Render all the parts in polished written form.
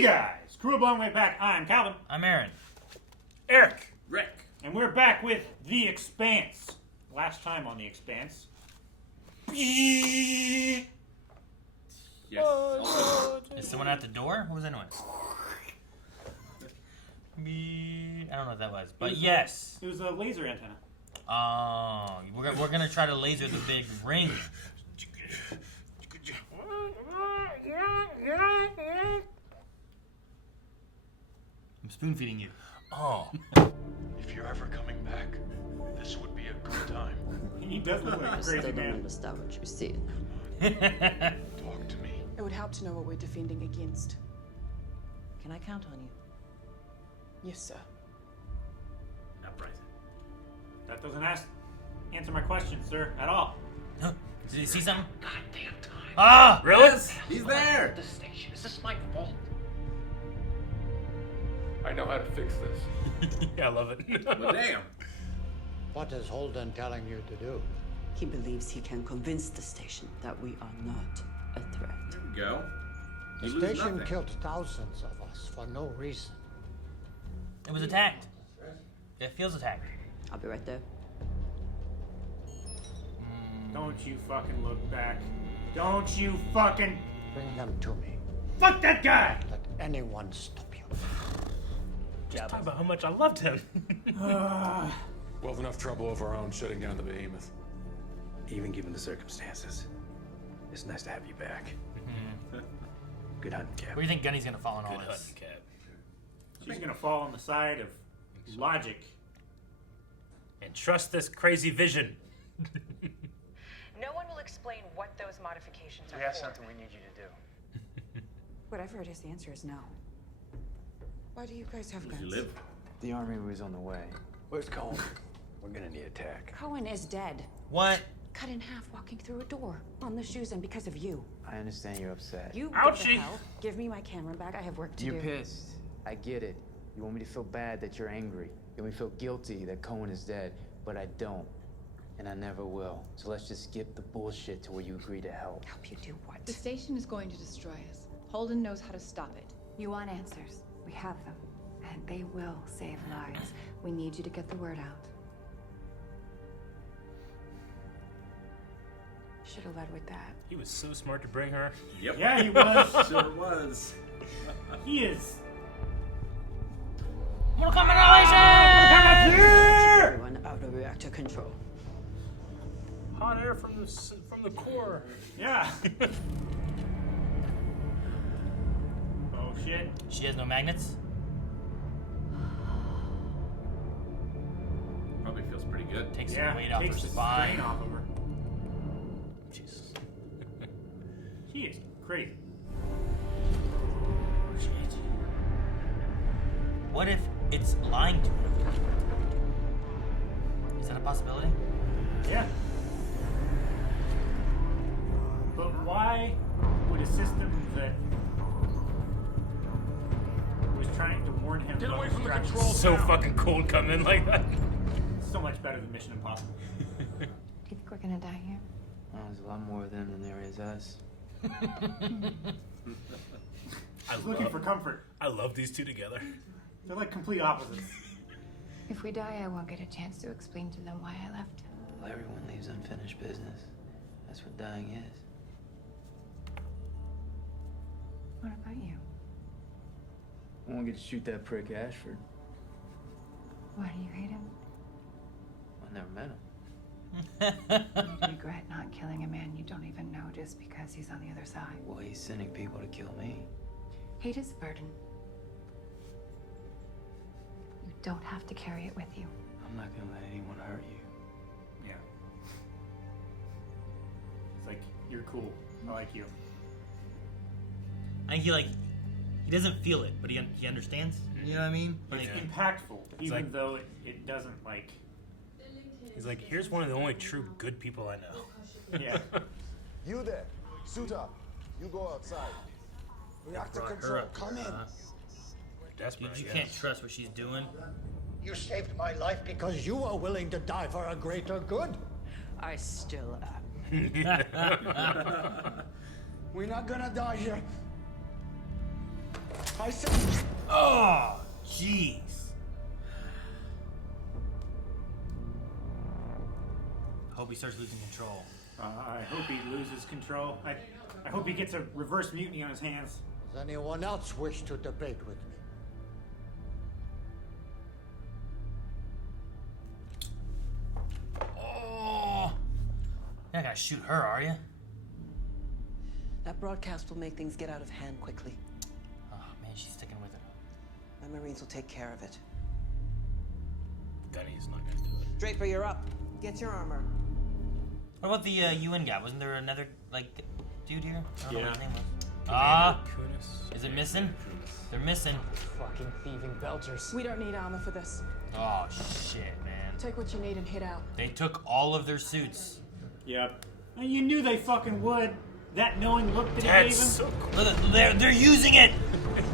Hey guys, crew of Long Way Back. I'm Calvin. I'm Aaron. Eric. Rick. And we're back with The Expanse. Last time on The Expanse. Yes. Is someone at the door? What was that noise? I don't know what that was, but yes. It was a laser antenna. Oh, we're gonna try to laser the big ring. I'm spoon feeding you. Oh. If you're ever coming back, this would be a good time. He does look like I a still crazy don't man. understand what you see. Talk to me. It would help to know what we're defending against. Can I count on you? Yes, sir. Uprising. That doesn't answer my question, sir, at all. Did you see something? Goddamn time. Ah! Really? He's there. The station. Is this my fault? I know how to fix this. Yeah, I love it. Well, damn. What is Holden telling you to do? He believes he can convince the station that we are not a threat. There we go. The You lose station nothing. killed thousands of us for no reason. It was attacked. It feels attacked. I'll be right there. Don't you fucking look back. Don't you fucking... Bring them to me. Fuck that guy! Let anyone stop you. Just talk about how much I loved him. We'll have enough trouble of our own shutting down the behemoth. Even given the circumstances, it's nice to have you back. Good hunting, Cap. Where do you think Gunny's gonna fall in all Good this? hunting, Cap. She's gonna fall on the side of logic. And trust this crazy vision. No one will explain what those modifications are We have for. something we need you to do. Whatever it is, the answer is no. Why do you guys have You guns? live. The army was on the way. Where's Cohen? We're gonna need attack. Cohen is dead. What? Cut in half walking through a door. On the shoes and because of you. I understand you're upset. You Ouchie. give the hell. Give me my camera back. I have work to You're do. pissed. I get it. You want me to feel bad that you're angry. You want me to feel guilty that Cohen is dead. But I don't. And I never will. So let's just skip the bullshit to where you agree to help. Help you do what? The station is going to destroy us. Holden knows how to stop it. You want answers. We have them. And they will save lives. We need you to get the word out. Should have led with that. He was so smart to bring her. Yep. Yeah, he was. Sure was. He is. Mortal Kombat Annihilation! Everyone out of reactor control. Hot air from the core. Yeah. Oh shit. She has no magnets? Probably feels pretty good. Takes Yeah, some weight off her takes the spine. strain off of her. Jesus. He is crazy. Shit. What if it's lying to her? Is that a possibility? Yeah. But why would a system that was trying to warn him Get about away from the distractions control So tower. fucking cold coming in like that. so much better than Mission Impossible? Do you think we're gonna die here? Well, there's a lot more of them than there is us. He's looking for comfort. I love these two together. They're like complete opposites. If we die, I won't get a chance to explain to them why I left. Well, everyone leaves unfinished business. That's what dying is. What about you? I won't get to shoot that prick Ashford. Why do you hate him? I never met him. You regret not killing a man you don't even know just because he's on the other side. Well, he's sending people to kill me. Hate is a burden. You don't have to carry it with you. I'm not gonna let anyone hurt you. Yeah. It's like, you're cool. I like you. I think he doesn't feel it, but he understands. You know what I mean? It's Like, impactful, even like- though it doesn't, like... He's like, here's one of the only true good people I know. Yeah. You there, suit up. You go outside. Reactor brought her control, up come there, in. huh? Desperate, Dude, you I can't guess. trust what she's doing. You saved my life because you are willing to die for a greater good. I still am. We're not gonna die here. I said. Oh, jeez. Hope he starts losing control. I hope he loses control. I hope he gets a reverse mutiny on his hands. Does anyone else wish to debate with me? Oh, you're not gonna shoot her, are you? That broadcast will make things get out of hand quickly. Oh man, she's sticking with it. My Marines will take care of it. Gunny's not gonna do it. Draper, you're up. Get your armor. What about the UN guy? Wasn't there another like dude here? I don't know what his name was. Kunis. Is it missing? They're missing. Fucking thieving belchers. We don't need armor for this. Oh shit, man. Take what you need and head out. They took all of their suits. Yep. And you knew they fucking would. That knowing look that he gave him. So cool. Look, they're using it.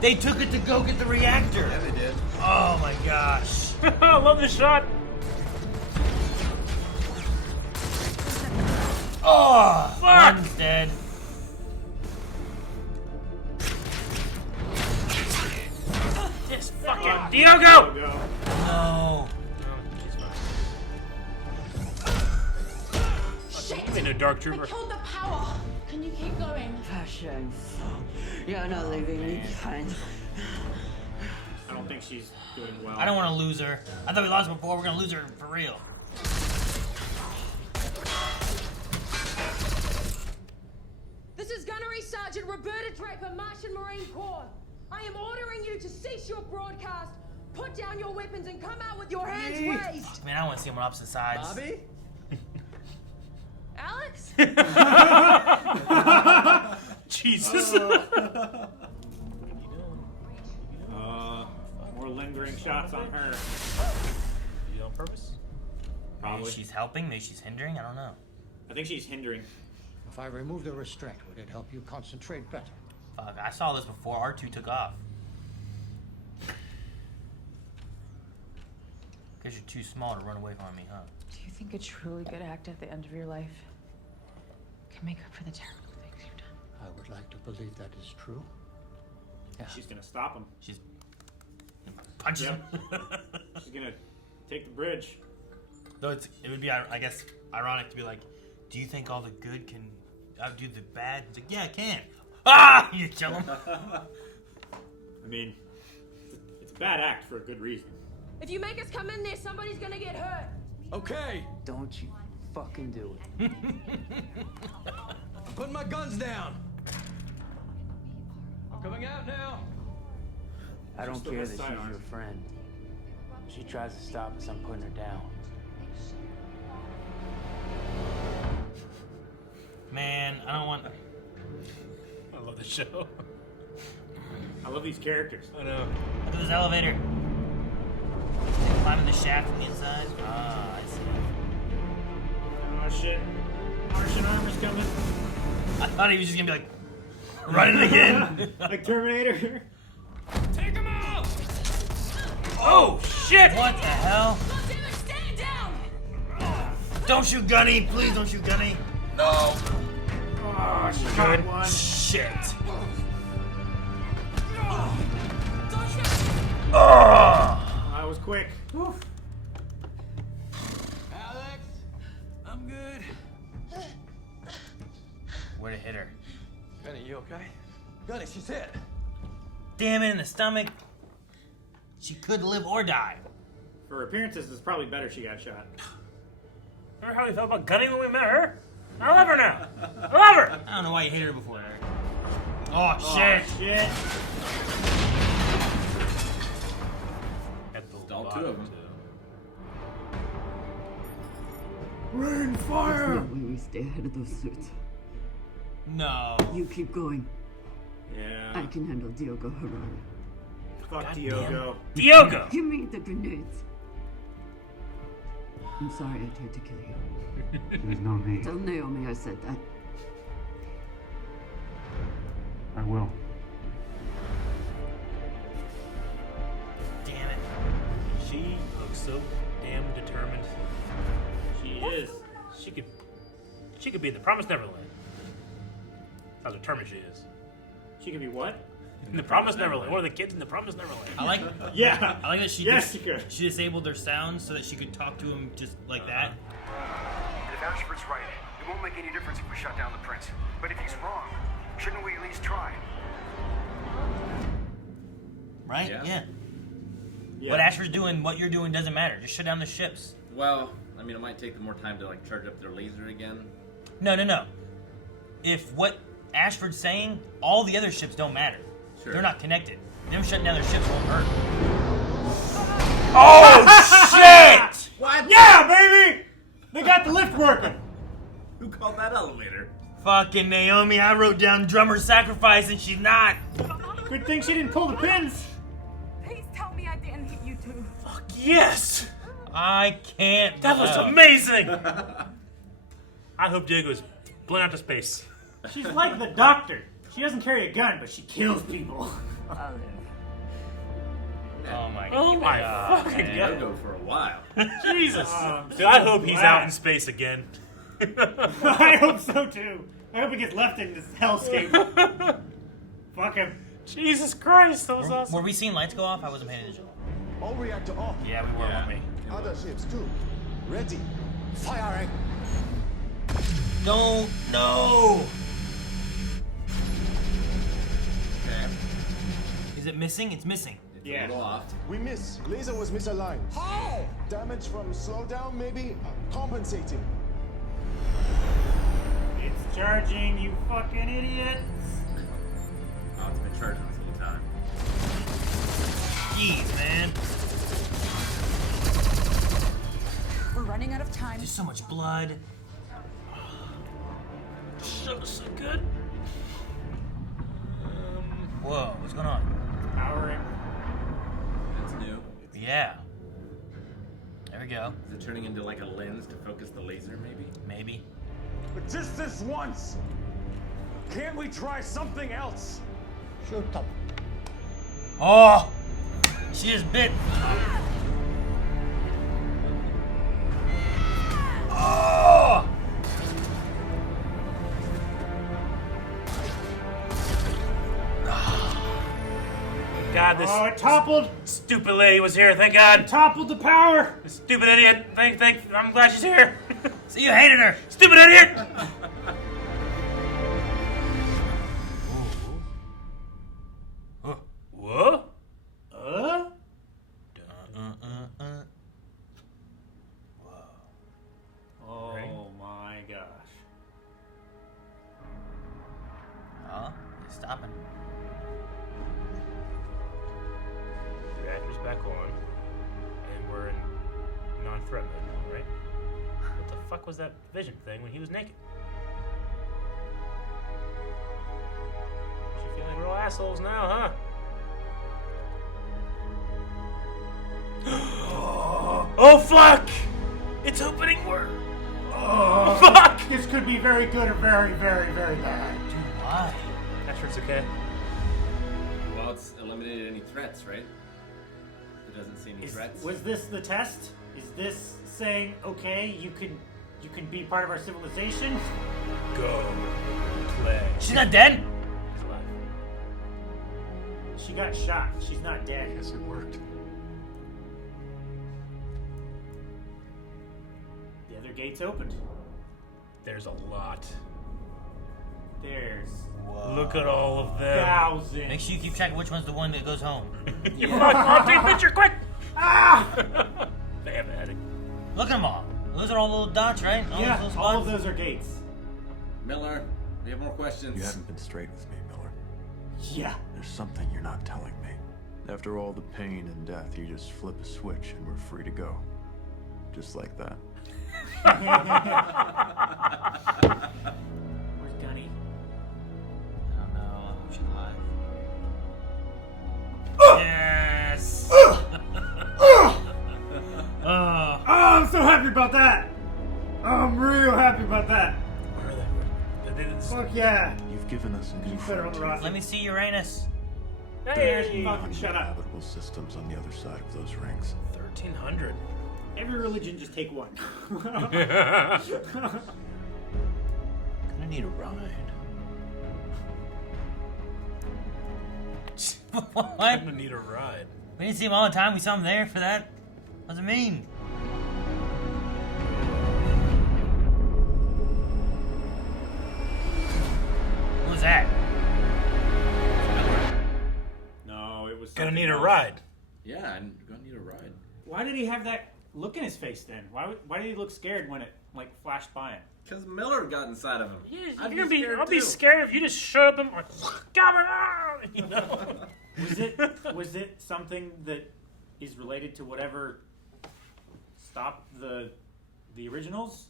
They took it to go get the reactor. Yeah, they did. Oh my gosh. I love this shot. Oh, fuck. One's dead. This fucking Diogo. No. Shit. In a dark trooper. Killed the power. Can you keep going? Passion. You're not leaving me behind. I don't think she's doing well. I don't want to lose her. I thought we lost her before. We're gonna lose her for real. This is Gunnery Sergeant Roberta Draper, Martian Marine Corps. I am ordering you to cease your broadcast, put down your weapons, and come out with your hands raised. Fuck, man, I want to see them on opposite sides. Bobby? Alex? Jesus. More lingering shots on her. You on purpose? Probably. Maybe she's helping, maybe she's hindering, I don't know. I think she's hindering. If I remove the restraint, would it help you concentrate better? Fuck, I saw this before R2 took off. Guess you're too small to run away from me, huh? Do you think a truly good act at the end of your life can make up for the terrible things you've done? I would like to believe that is true. Yeah. She's gonna stop him. She's punch him. She's gonna take the bridge. Though it would be, I guess, ironic to be like, do you think all the good can outdo the bad? It's like, yeah, it can. Ah! You kill him. I mean, it's a bad act for a good reason. If you make us come in there, somebody's gonna get hurt. Okay. Don't you fucking do it. I'm putting my guns down. I'm coming out now. I don't Still care has that she's sidearms. your friend. If she tries to stop us, I'm putting her down. Man, I don't want... I love the show. I love these characters. I know. Look at this elevator. Climbing the shaft from the inside. Ah, I see. Oh shit. Martian armor's coming. I thought he was just gonna be like, running again. Like Terminator. Take him out! Oh, shit! What the hell? Goddammit, stand down! Don't shoot Gunny! Please don't shoot Gunny! No! Oh, she Good. got one. Shit. Oh! That was quick. Whew. Alex, I'm good. Where'd it hit her? Gunny, you okay? Gunny, she's hit. Damn it, in the stomach. She could live or die. For appearances, it's probably better she got shot. Remember how we felt about Gunny when we met her? I love her now. I love her. I don't know why you hated her before, Eric. Oh, shit. Shit. At the All two of them. Rain There's fire! no way we stay ahead of those suits. No. You keep going. Yeah. I can handle Diogo Herrera. Fuck God Diogo. Diogo! Give me the grenades. I'm sorry I tried to kill you. There's no need. Tell Naomi I said that. I will. Damn it. She looks so damn determined. She is. She could be in the Promised Neverland. How determined she is. She could be what? In the Promised Neverland. One of the kids in the Promised Neverland. I like. Yeah. I like that she she disabled their sounds so that she could talk to him just like that. If Ashford's right, it won't make any difference if we shut down the prince. But if he's wrong, shouldn't we at least try? Right? Yeah. What Ashford's doing, what you're doing doesn't matter. Just shut down the ships. Well, I mean, it might take them more time to like charge up their laser again. No. If what Ashford's saying, all the other ships don't matter. Sure. They're not connected. Them shutting down their ships won't hurt. Oh, shit! What? Yeah, baby! They got the lift working. Who called that elevator? Fucking Naomi, I wrote down drummer sacrifice and she's not. Good thing she didn't pull the pins. Please tell me I didn't hit you too. Fuck yes! I can't. That was amazing! I hope Diego's blown out to space. She's like the doctor. She doesn't carry a gun, but she kills people. Oh my god. Fucking go for a while. Jesus. Dude, I hope he's out in space again. I hope so too. I hope he gets left in this hellscape. Fuck him. Jesus Christ, that was awesome. Were we seeing lights go off? I wasn't paying attention. All reactor off. Yeah, we were, weren't we? Other ships too. Ready. Firing. Don't. No. Okay. Is it missing? It's missing. It's a little off. We miss. Laser was misaligned. How? Damage from slowdown, maybe? Compensating. It's charging, you fucking idiots. Oh, it's been charging this whole time. Jeez, man. We're running out of time. There's so much blood. That was so good. Whoa, what's going on? Powering. That's new. Yeah. There we go. Is it turning into like a lens to focus the laser, maybe? Maybe. But just this once. Can't we try something else? Shoot them. Oh! She is bit. Oh! God, this it toppled. stupid lady was here, thank God. It toppled the power. This stupid idiot. I'm glad she's here. So you hated her. Stupid idiot! Whoa? Oh my gosh. Oh, he's stopping. The reactor's back on, and we're in non-threat mode now, right? What the fuck was that vision thing when he was naked? She feeling real assholes now, huh? Oh fuck! It's opening word. Oh fuck! This could be very good or very, very, very bad. Dude, why? Ashford's okay. Well, it's eliminated any threats, right? It doesn't see any threats. Was this the test? Is this saying, okay, you can be part of our civilization? Go play. She's not dead? She's alive. She got shot. She's not dead. Yes, it worked. The other gate's opened. There's a lot. There's Look at all of them. thousands. Make sure you keep track of which one's the one that goes home. You fuck, take a picture, quick! Ah! They have a headache. Look at them all. Those are all little dots, right? Yeah, those all of spots? those are gates. Miller, we have more questions. You haven't been straight with me, Miller. Yeah. There's something you're not telling me. After all the pain and death, you just flip a switch and we're free to go. Just like that. Where's Gunny? I don't know. I hope she's alive. Yes! Oh, I'm so happy about that. I'm real happy about that. Where are they? Fuck yeah. You've given us a new Better on the roster. Let me see Uranus. Hey, fucking shut up. habitable systems on the other side of those rings. 1,300. Every religion just take one. Gonna need a ride. What? Gonna need a ride. We didn't see him all the time. We saw him there for that. What does it mean? What was that? No, it was Gonna something need a else. ride. Yeah, I'm gonna need a ride. Why did he have that look in his face then? Why did he look scared when it like flashed by him? Because Miller got inside of him. I'll be scared if you just shut up and like, come on, you know. Was it something that is related to whatever stopped the originals?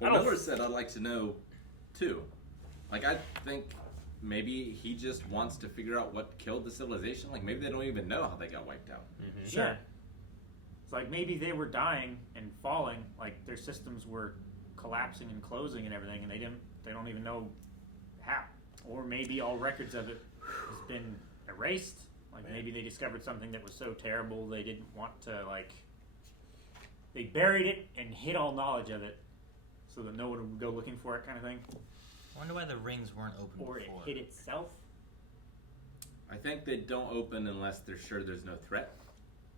Well, Miller said I'd like to know too. Like I think maybe he just wants to figure out what killed the civilization. Like maybe they don't even know how they got wiped out. Mm-hmm. Sure. It's like maybe they were dying and falling, like their systems were collapsing and closing and everything, and they don't even know how. Or maybe all records of it has been erased. Like maybe they discovered something that was so terrible they didn't want to they buried it and hid all knowledge of it so that no one would go looking for it, kind of thing. I wonder why the rings weren't open Or before. it hid itself. I think they don't open unless they're sure there's no threat.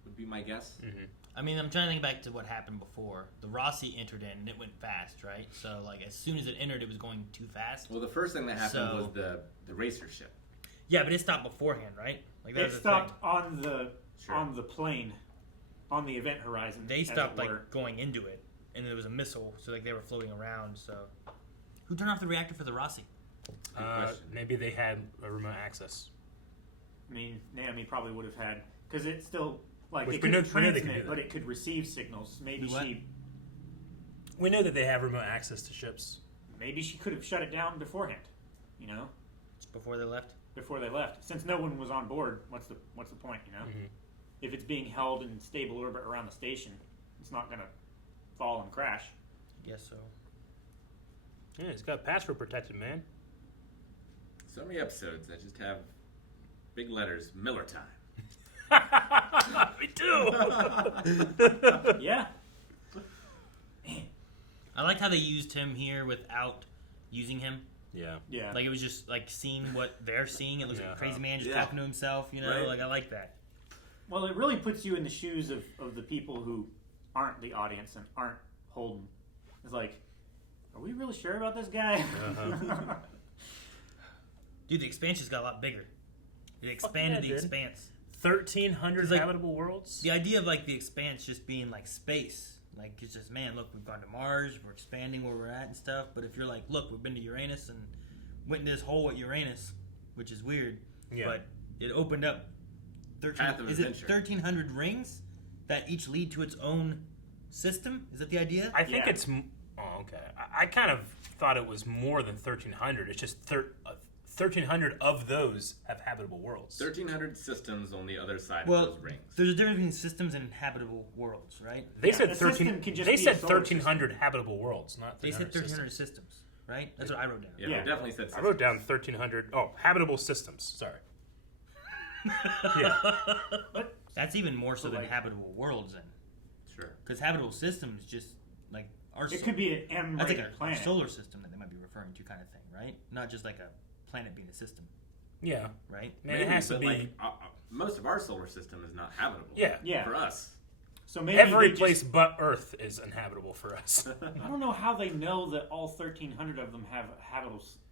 Would be my guess. Mm-hmm. I mean, I'm trying to think back to what happened before. The Rossi entered in, and it went fast, right? So, like, as soon as it entered, it was going too fast. Well, the first thing that happened was the racer ship. Yeah, but it stopped beforehand, right? Like that It was the stopped thing. on the plane, on the event horizon. They as stopped it were. like going into it, and there was a missile, so like they were floating around. So, who turned off the reactor for the Rossi? Maybe they had a remote access. I mean, Naomi probably would have had, because it's still like Which it we could know they can transmit, do but that. it could receive signals. Maybe We know that they have remote access to ships. maybe she could have shut it down beforehand. You know, Before they left. before they left. Since no one was on board, what's the point? You know, Mm-hmm. if it's being held in stable orbit around the station, it's not gonna fall and crash. Guess so. Yeah, it's got password protected, man. So many episodes that just have big letters, Miller time. Me too. Yeah. I liked how they used him here without using him. Yeah. Yeah. Like it was just like seeing what they're seeing. It looks like a crazy man just Yeah. talking to himself. You know, Right. like I like that. Well, it really puts you in the shoes of the people who aren't the audience and aren't Holden. It's like, are we really sure about this guy? Uh-huh. Dude, the Expanse just got a lot bigger. It expanded the dude. Expanse. 1,300 like, habitable worlds? The idea of like the Expanse just being like space. Like it's just, man, look, we've gone to Mars, we're expanding where we're at and stuff. But if you're like, look, we've been to Uranus and went in this hole at Uranus, which is weird. Yeah. But it opened up 13, Path of is it adventure. 1,300 rings that each lead to its own system? Is that the idea? I think it's... Oh, okay. I kind of thought it was more than 1,300. It's just 1,300 of those have habitable worlds. 1,300 systems on the other side Well, of those rings. there's a difference between systems and habitable worlds, right? They said 13. They said 1,300 habitable worlds, not. They said 1,300 1,300 systems, right? That's what I wrote down. Yeah, they definitely said I wrote down 1,300. Oh, habitable systems. Sorry. Yeah. That's even more so than like- habitable worlds, then. Sure. Because habitable systems just like our. It could be an That's like M-rated a planet. solar system that they might be referring to, kind of thing, right? Not just like a planet being a system. Yeah. Right. Man, it has to but, be. like, most of our solar system is not habitable. Yeah. For us. So maybe Every they place but Earth is inhabitable for us. I don't know how they know that all 1,300 of them have a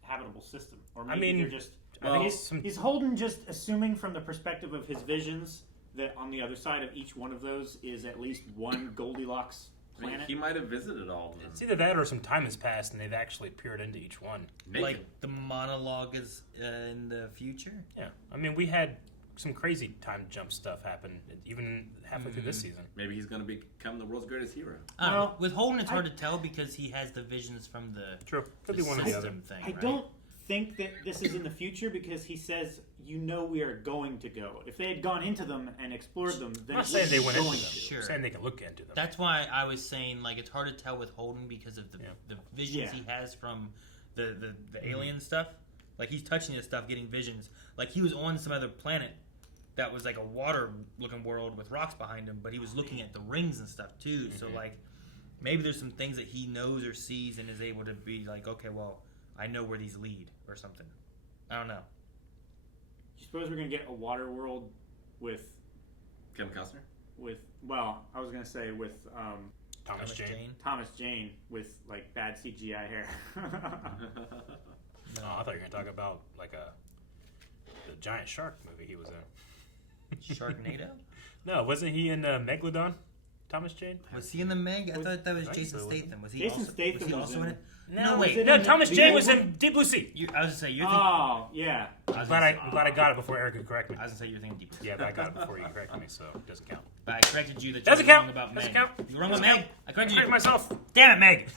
habitable system, or maybe mean, they're just. I think Is Holden just assuming from the perspective of his visions that on the other side of each one of those is at least one Goldilocks I mean, planet? he might have visited all of them. It's either that or some time has passed and they've actually peered into each one. Like the monologue is in the future. Yeah. I mean, we had some crazy time jump stuff happen even halfway through this season. Maybe he's going to become the world's greatest hero. I don't know. With Holden, it's hard to tell because he has the visions from the True. Could be one or the other. system thing. I right? don't think that this is in the future because he says, "You know, we are going to go." If they had gone into them and explored them, then I'm not it saying would they be went into going them. to. Sure. I'm saying they can look into them. That's why I was saying like it's hard to tell with Holden because of the visions Yeah. he has from the alien stuff. Like he's touching this stuff, getting visions. Like he was on some other planet that was like a water-looking world with rocks behind him, but he was looking at the rings and stuff too. So like maybe there's some things that he knows or sees and is able to be like, okay, well, I know where these lead or something. I don't know. you suppose we're gonna get a water world with Kevin Costner? I was gonna say with Thomas Jane. Thomas Jane with like bad CGI hair. No, I thought you were gonna talk about like the giant shark movie he was in. Sharknado? No, wasn't he in Megalodon? Thomas Jane? Was he in the Meg? I thought that was Jason Statham. Was he Jason also, Statham was he was also in- in it? No, wait. No, Thomas Jane was in Deep Blue Sea. I was gonna say you're thinking. Oh yeah. I'm glad I got it before Eric could correct me. I was gonna say you're thinking Deep Blue Sea. Yeah, but I got it before you corrected me, so it doesn't count. But I corrected you that Doesn't you were count. wrong about Doesn't Meg. count. You were wrong Doesn't about count. Meg. I corrected Correct you. myself. Damn it, Meg.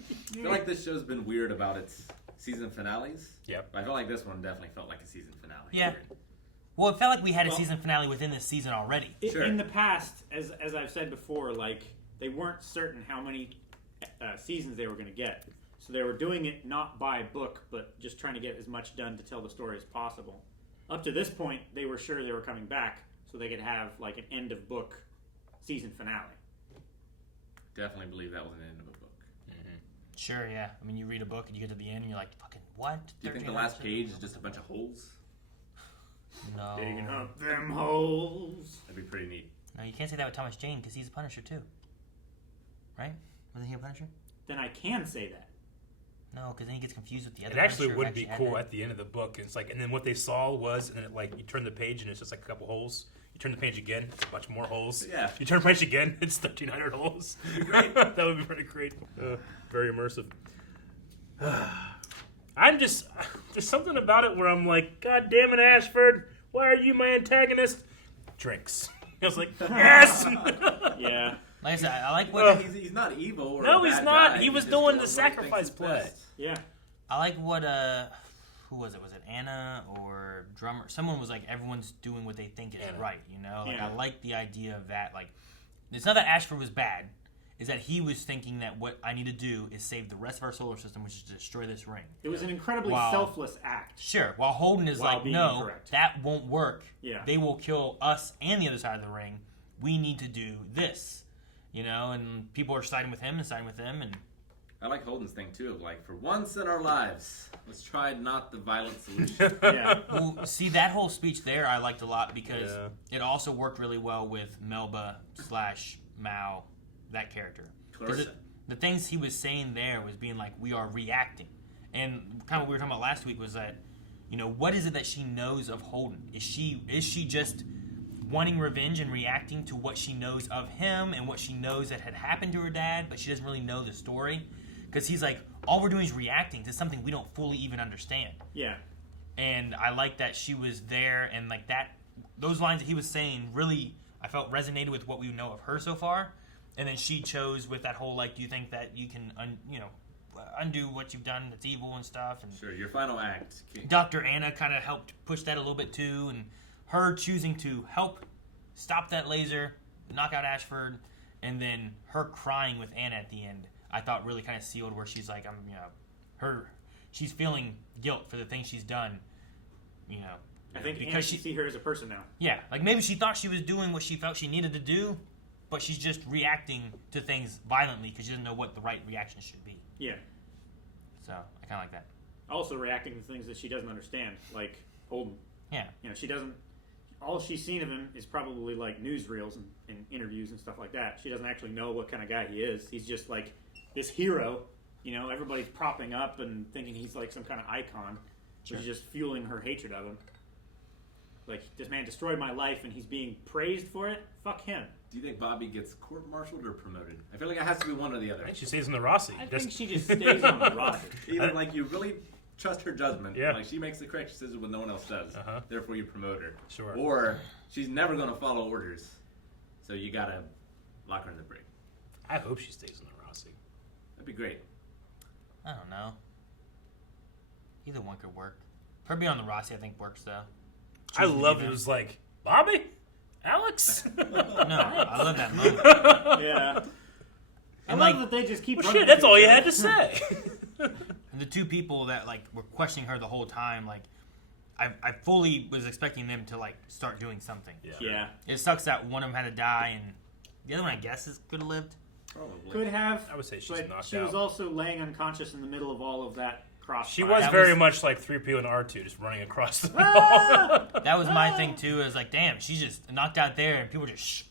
I feel like this show's been weird about its season finales. Yep. But I feel like this one definitely felt like a season finale. Yeah. Weird. Well, it felt like we had a season finale within this season already. In the past, as I've said before, like they weren't certain how many seasons they were going to get, so they were doing it not by book, but just trying to get as much done to tell the story as possible. Up to this point, they were sure they were coming back, so they could have like an end of book season finale. Definitely believe that was an end of a book. Sure, yeah. I mean, you read a book and you get to the end and you're like, fucking what? Do you think the last page is just a bunch of holes? No. Digging up them holes. That'd be pretty neat. No, you can't say that with Thomas Jane because he's a Punisher too. Right? Wasn't he a Punisher? Then I can say that. No, because then he gets confused with the other It actually Punisher who would be had cool that. at the end of the book. It's like, and then what they saw was, and then it, like you turn the page and it's just like a couple holes. You turn the page again, it's a bunch more holes. Yeah. You turn the page again, it's 1,300 holes. That would be pretty great. Very immersive. I'm just, there's something about it where I'm like, God damn it, Ashford, why are you my antagonist? Drinks. I was like, yes. Yeah. Like I said, I like what He's not evil. Or No, a he's bad not. guy. He was just doing the what he sacrifice thinks is play. best. Yeah. I like what who was it? Was it Anna or Drummer? Someone was like, everyone's doing what they think is Anna. right, you know? Like Yeah. I like the idea of that. Like, it's not that Ashford was bad. Is that he was thinking that what I need to do is save the rest of our solar system, which is to destroy this ring. It was an incredibly While- selfless act. Sure. While Holden is While like, being no, incorrect. that won't work. Yeah. They will kill us and the other side of the ring. We need to do this. You know, and people are siding with him and siding with them, and I like Holden's thing too of like, for once in our lives, let's try not the violent solution. Yeah. well, see that whole speech there I liked a lot because it also worked really well with Melba / Mao, that character. 'Cause Clarissa. the things he was saying there was being like, we are reacting, and kind of what we were talking about last week was that, you know, what is it that she knows of Holden? Is she just wanting revenge and reacting to what she knows of him and what she knows that had happened to her dad, but she doesn't really know the story? Because he's like, all we're doing is reacting to something we don't fully even understand. Yeah. And I like that she was there, and like that, those lines that he was saying really, I felt resonated with what we know of her so far. And then she chose with that whole like, do you think that you can, undo what you've done that's evil and stuff? And Sure, your final act. King. Dr. Anna kind of helped push that a little bit too, and her choosing to help stop that laser, knock out Ashford, and then her crying with Anna at the end, I thought really kind of sealed where she's like, she's feeling guilt for the things she's done, I think because Anna should see her as a person now. Yeah, like maybe she thought she was doing what she felt she needed to do, but she's just reacting to things violently because she doesn't know what the right reaction should be. Yeah. So I kind of like that. Also reacting to things that she doesn't understand, like Holden. Yeah. You know, she doesn't. All she's seen of him is probably like newsreels and interviews and stuff like that. She doesn't actually know what kind of guy he is. He's just like this hero. You know, everybody's propping up and thinking he's like some kind of icon, which is just fueling her hatred of him. Like, this man destroyed my life and he's being praised for it? Fuck him. Do you think Bobby gets court-martialed or promoted? I feel like it has to be one or the other. I think she stays in the Rossi. I think she just stays on the Rossi. Either like you really trust her judgment, Yeah. like she makes the correct decision when no one else does. Therefore, you promote her. Sure. Or she's never going to follow orders, so you gotta lock her in the brig. I hope she stays in the Rossi. That'd be great. I don't know. Either one could work. Her being on the Rossi, I think, works though. I love it. It was like, Bobby? Alex? No, I love that moment. Yeah. I And love like, that they just keep Well, running shit, that's into all each you other. had to say. And the two people that like were questioning her the whole time, like I fully was expecting them to like start doing something. Yeah. It sucks that one of them had to die, and the other one I guess could have lived. Probably. Could have. I would say she's but knocked she was out. also laying unconscious in the middle of all of that cross. She was That very was- much like 3PO and R2, just running across the That was my thing too. It was like, damn, she's just knocked out there, and people just.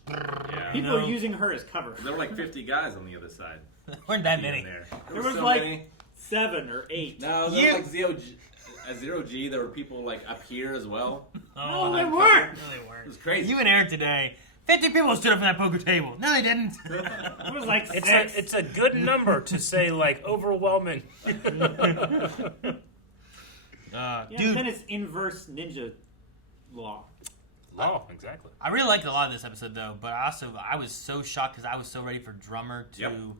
People are using her as cover. There were like 50 guys on the other side. There weren't that many. There was so like many. 7 or 8. No, there was like zero G. There were people like up here as well. Oh, they cover. weren't. No, they weren't. It was crazy. You and Aaron today. 50 people stood up from that poker table. No, they didn't. It was like 6. It's a good number to say like overwhelming. Yeah, Dude, then it's inverse ninja law. Oh, exactly. I really liked a lot of this episode though, but I was so shocked because I was so ready for Drummer to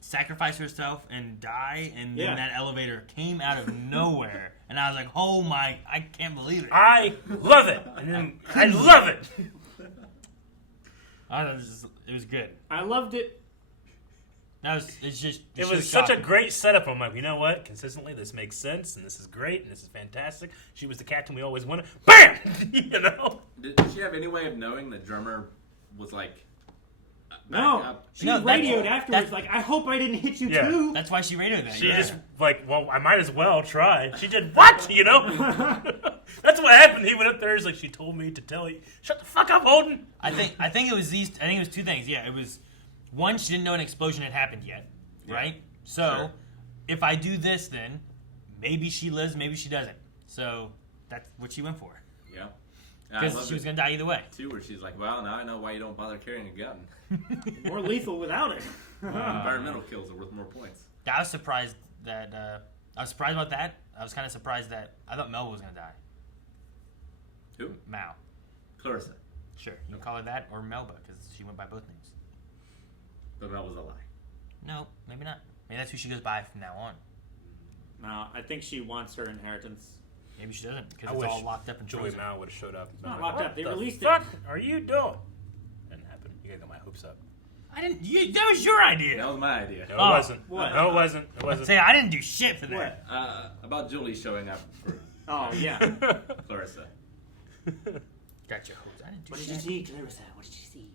sacrifice herself and die, and then that elevator came out of nowhere, and I was like, "Oh my! I can't believe it! I love it! And then I love it!" It was good. I loved it. It was such a great setup. I'm like, you know what? Consistently, this makes sense, and this is great, and this is fantastic. She was the captain we always wanted. BAM! You know? Did she have any way of knowing that Drummer was like? No, she radioed afterwards. Like, I hope I didn't hit you too. That's why she radioed that. She just like, well, I might as well try. She did what? You know? That's what happened. He went up there. He's like, she told me to tell you. Shut the fuck up, Holden. I think it was these. I think it was 2 things. Yeah, it was one. She didn't know an explosion had happened yet, right? So, if I do this, then maybe she lives, maybe she doesn't. So that's what she went for. Yeah. Because she was gonna die either way. Too, where she's like, well, now I know why you don't bother carrying a gun. More lethal without it. Environmental kills are worth more points. I was surprised that. I was surprised about that. I was kind of surprised that I thought Melba was gonna die. Who? Mal. Clarissa. Sure, you can call her that or Melba because she went by both names. But Mel was a lie. No, maybe not. Maybe that's who she goes by from now on. No, I think she wants her inheritance. Maybe she doesn't because I it's wish all locked up in Joey frozen. Mao would have showed up. It's not locked up. They released it. What are you doing? Didn't happen. You guys got my hopes up. I didn't. That was your idea. That was my idea. No, it wasn't. What? No, it wasn't. It wasn't. Say I didn't do shit for that. About Julie showing up for Oh yeah. Clarissa. Gotcha. I didn't do What did shit. you see, Clarissa? What did you see?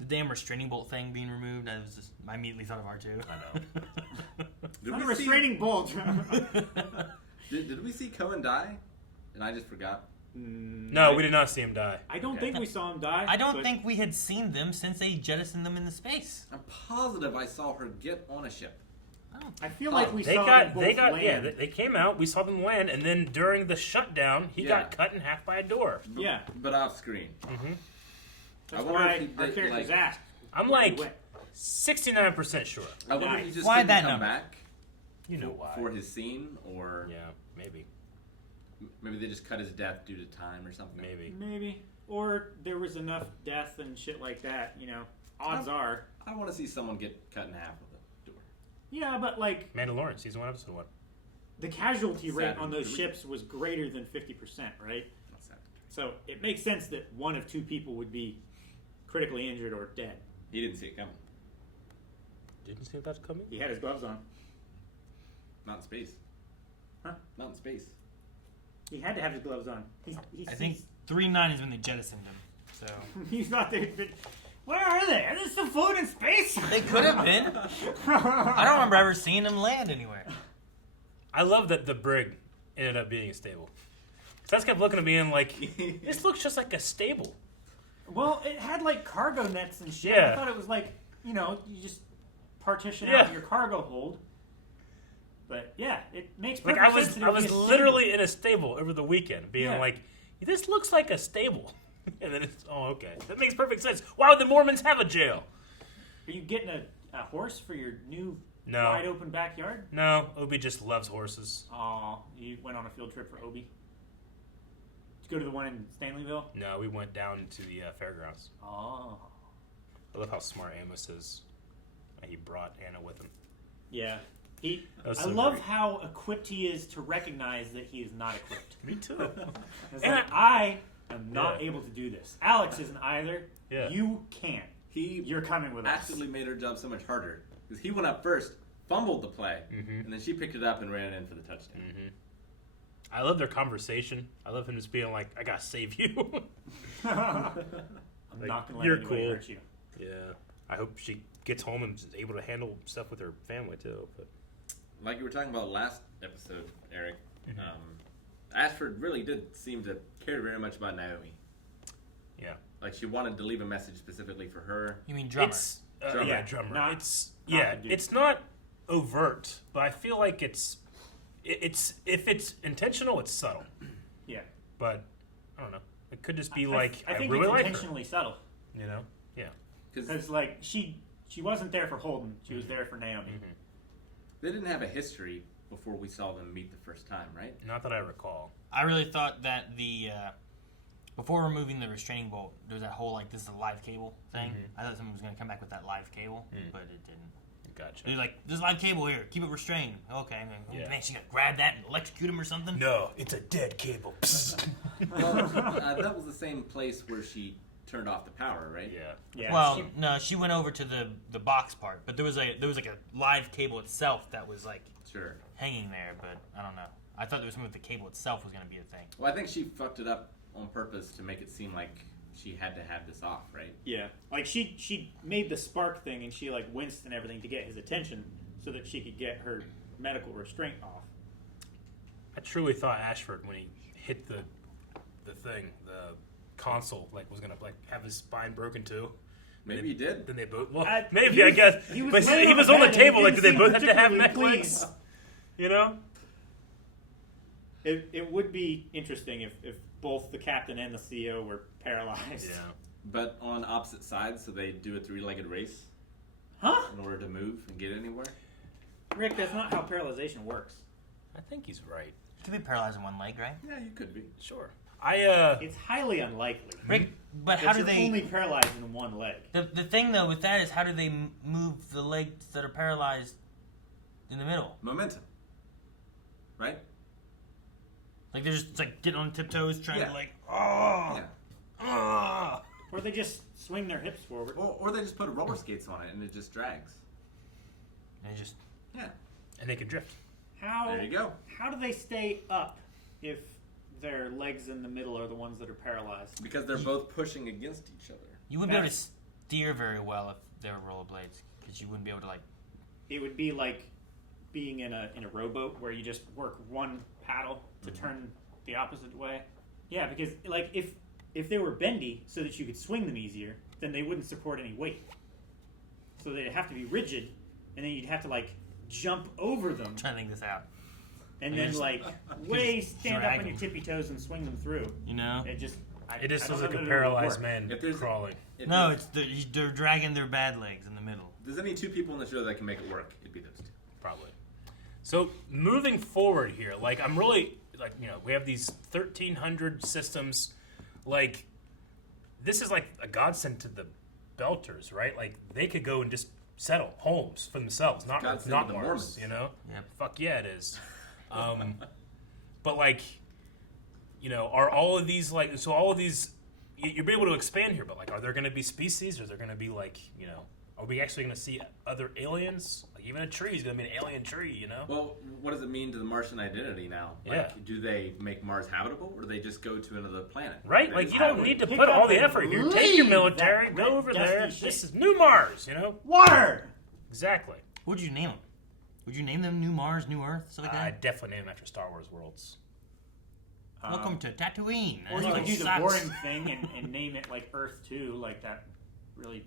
The damn restraining bolt thing being removed. I immediately thought of R2. I know. Not a restraining bolt. Did we see Cohen die? And I just forgot. No, we did not see him die. I don't think we saw him die. I don't think we had seen them since they jettisoned them into space. I'm positive I saw her get on a ship. I feel like we They saw got, them both they got, land. yeah. They came out. We saw them land, and then during the shutdown, he got cut in half by a door. Yeah. But off screen. Mm-hmm. That's I wonder why if he our did, character's like- asked. I'm where he like went. 69% sure. I wonder if he just Why couldn't that come number? back. You know why? For his scene, or Yeah, maybe. maybe they just cut his death due to time or something. Maybe. Or there was enough death and shit like that, you know. Odds are. I want to see someone get cut in half with a door. Yeah, but like Mandalorian, season 1, episode 1. the casualty rate Saturn on those 3. ships was greater than 50%, right? Not Saturn 3. So it makes sense that 1 of 2 people would be critically injured or dead. He didn't see it coming. Didn't see that coming? He had his gloves on. Not in space. Huh? Not in space. He had to have his gloves on. I think 3-9 is when they jettisoned them. So he thought they'd been. Where are they? Are they still floating in space? they could have been. I don't remember ever seeing them land anywhere. I love that the brig ended up being a stable. Tess kept looking at me and like, this looks just like a stable. Well, it had like cargo nets and shit. Yeah. I thought it was like, you know, you just partition Yeah. out your cargo hold. But yeah, it makes Like perfect I was, sense. that it I would was be a literally stable. in a stable over the weekend, being Yeah. like, this looks like a stable, and then it's okay. That makes perfect sense. Why would the Mormons have a jail? Are you getting a horse for your new No. wide open backyard? No, Obi just loves horses. Aw, you went on a field trip for Obi? Did you go to the one in Stanleyville? No, we went down to the fairgrounds. Oh. I love how smart Amos is. He brought Anna with him. Yeah. That was I so love great. how equipped he is to recognize that he is not equipped. Me too. It's And like, I am not Yeah. able to do this. Alex isn't either. Yeah. You can't. You're coming with us. Actually made her job so much harder because he went up first, fumbled the play, and then she picked it up and ran in for the touchdown. Mm-hmm. I love their conversation. I love him just being like, "I gotta save you." I'm Like, not gonna let you're anybody cool. hurt you. Yeah. I hope she gets home and is able to handle stuff with her family too. But like you were talking about last episode, Eric, Ashford really did seem to care very much about Naomi. Yeah. Like she wanted to leave a message specifically for her. You mean drummer? Drummer. It's not overt, but I feel like it's if it's intentional, it's subtle. Yeah. But I don't know. It could just be like I think really it's like intentionally subtle. You know? Yeah. Because like she wasn't there for Holden. She was there for Naomi. They didn't have a history before we saw them meet the first time, right? Not that I recall. I really thought that the before removing the restraining bolt, there was that whole like this is a live cable thing. I thought someone was going to come back with that live cable, but it didn't. Gotcha. They're like, there's a live cable here. Keep it restrained. Okay. Man, she gonna grab that and electrocute him or something? No, it's a dead cable. Well, that was the same place where she turned off the power, right? Yeah. Well, no, she went over to the box part, but there was like a live cable itself that was like hanging there. But I don't know. I thought there was something with the cable itself was going to be a thing. Well, I think she fucked it up on purpose to make it seem like she had to have this off, right? Yeah, like she made the spark thing, and she like winced and everything to get his attention, so that she could get her medical restraint off. I truly thought Ashford, when he hit the console, like was gonna like have his spine broken too. Maybe he did. Then they both. Well, maybe I guess. He was on the table. Like, did they both have to have mech legs? You know. It would be interesting if both the captain and the CEO were paralyzed. Yeah. But on opposite sides, so they do a three-legged race. Huh? In order to move and get anywhere. Rick, that's not how paralyzation works. I think he's right. You could be paralyzed in one leg, right? Yeah, you could be. Sure. It's highly unlikely. Rick, but how do they only paralyzed in one leg? The thing though with that is how do they move the legs that are paralyzed in the middle? Momentum. Right? Like they're just like getting on tiptoes, trying to like, Or they just swing their hips forward. Or they just put roller skates on it and it just drags. And just and they can drift. There you go. How do they stay up if their legs in the middle are the ones that are paralyzed? Because they're both pushing against each other. You wouldn't be able to steer very well if they were rollerblades, because you wouldn't be able to like. It would be like being in a rowboat where you just work one paddle to turn the opposite way. Yeah, because like if they were bendy so that you could swing them easier, then they wouldn't support any weight. So they'd have to be rigid, and then you'd have to like jump over them. I'm trying to think this out. And then like stand up on your tippy toes and swing them through. You know? It just looks like a paralyzed man crawling. No, they're dragging their bad legs in the middle. If there's any two people in the show that can make it work, it'd be those two. Probably. So moving forward here, like I'm really like, you know, we have these 1,300 systems. Like this is like a godsend to the Belters, right? Like they could go and just settle homes for themselves, not Mars. Mormons. You know? Yep. Fuck yeah, it is. But like, you know, are all of these like so? All of these, you'll be able to expand here. But like, are there going to be species? Or is there going to be like, you know, are we actually going to see other aliens? Like even a tree is going to be an alien tree, you know? Well, what does it mean to the Martian identity now? Like, do they make Mars habitable, or do they just go to another planet? Right? Like you don't need to put all the effort here. Take your military, go over there. This is New Mars, you know? Water. Exactly. What would you name them? Would you name them New Mars, New Earth, stuff like that? I'd definitely name them after Star Wars worlds. Welcome to Tatooine. Or you could do the boring thing and name it like Earth 2, like that really.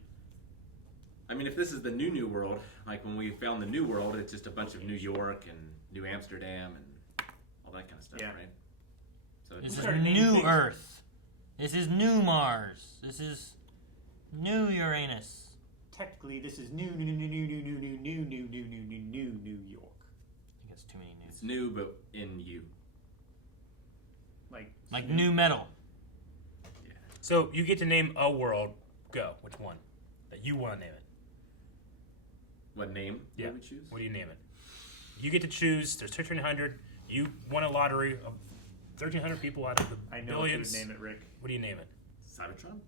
I mean, if this is the new world, like when we found the new world, it's just a bunch of New York and New Amsterdam and all that kind of stuff, right? So this is New Earth. This is New Mars. This is New Uranus. Technically, this is New York. I think that's too many news. It's new, but in you. Like new metal. Yeah. So you get to name a world. Go. Which one? That you want to name it. What name do we choose? What do you name it? You get to choose. There's 1,300. You won a lottery of 1,300 people out of the I know billions. What you would name it, Rick. What do you name it? Cybertron?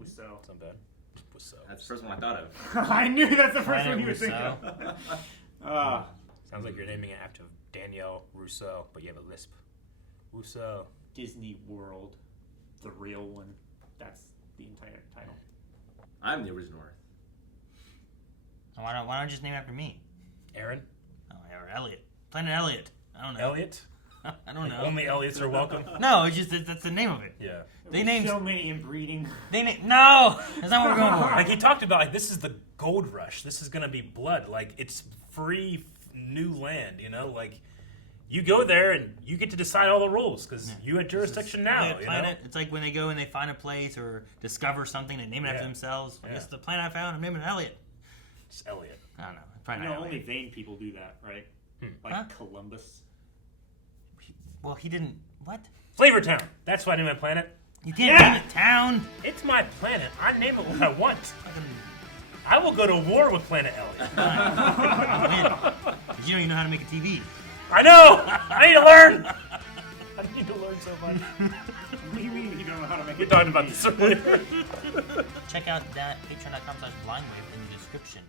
Wusso. It's not bad. Wusso. That's the first one I thought of. I knew that's the first one you would think of. Sounds like you're naming it after Danielle Rousseau, but you have a lisp. Wusso. Disney World, the real one. That's the entire title. I'm the original Earth. Why don't you just name it after me? Aaron? Oh, yeah, or Elliot. Planet Elliot. I don't know. Elliot? I don't know. Only Elliots are welcome? No, it's just that's the name of it. Yeah. They named so many inbreeding. No, that's not what we're going for. Like he talked about, like this is the gold rush. This is gonna be blood. Like it's free new land. You know, like you go there and you get to decide all the rules because you had jurisdiction now. You know? It's like when they go and they find a place or discover something, they name it after themselves. Like, this is the planet I found. I'm naming it Elliot. It's Elliot. I don't know. Probably not only Elliot. vain people do that, right? Like Columbus. Well, he didn't. What? Flavortown. That's why I named my planet. You can't name it town. It's my planet. I name it what I want. I will go to war with Planet Elliot. You don't even know how to make a TV. I know. I need to learn. I need to learn so much. What do you mean you don't know how to make We're talking about this earlier. Check out that patreon.com/blindwave in the description.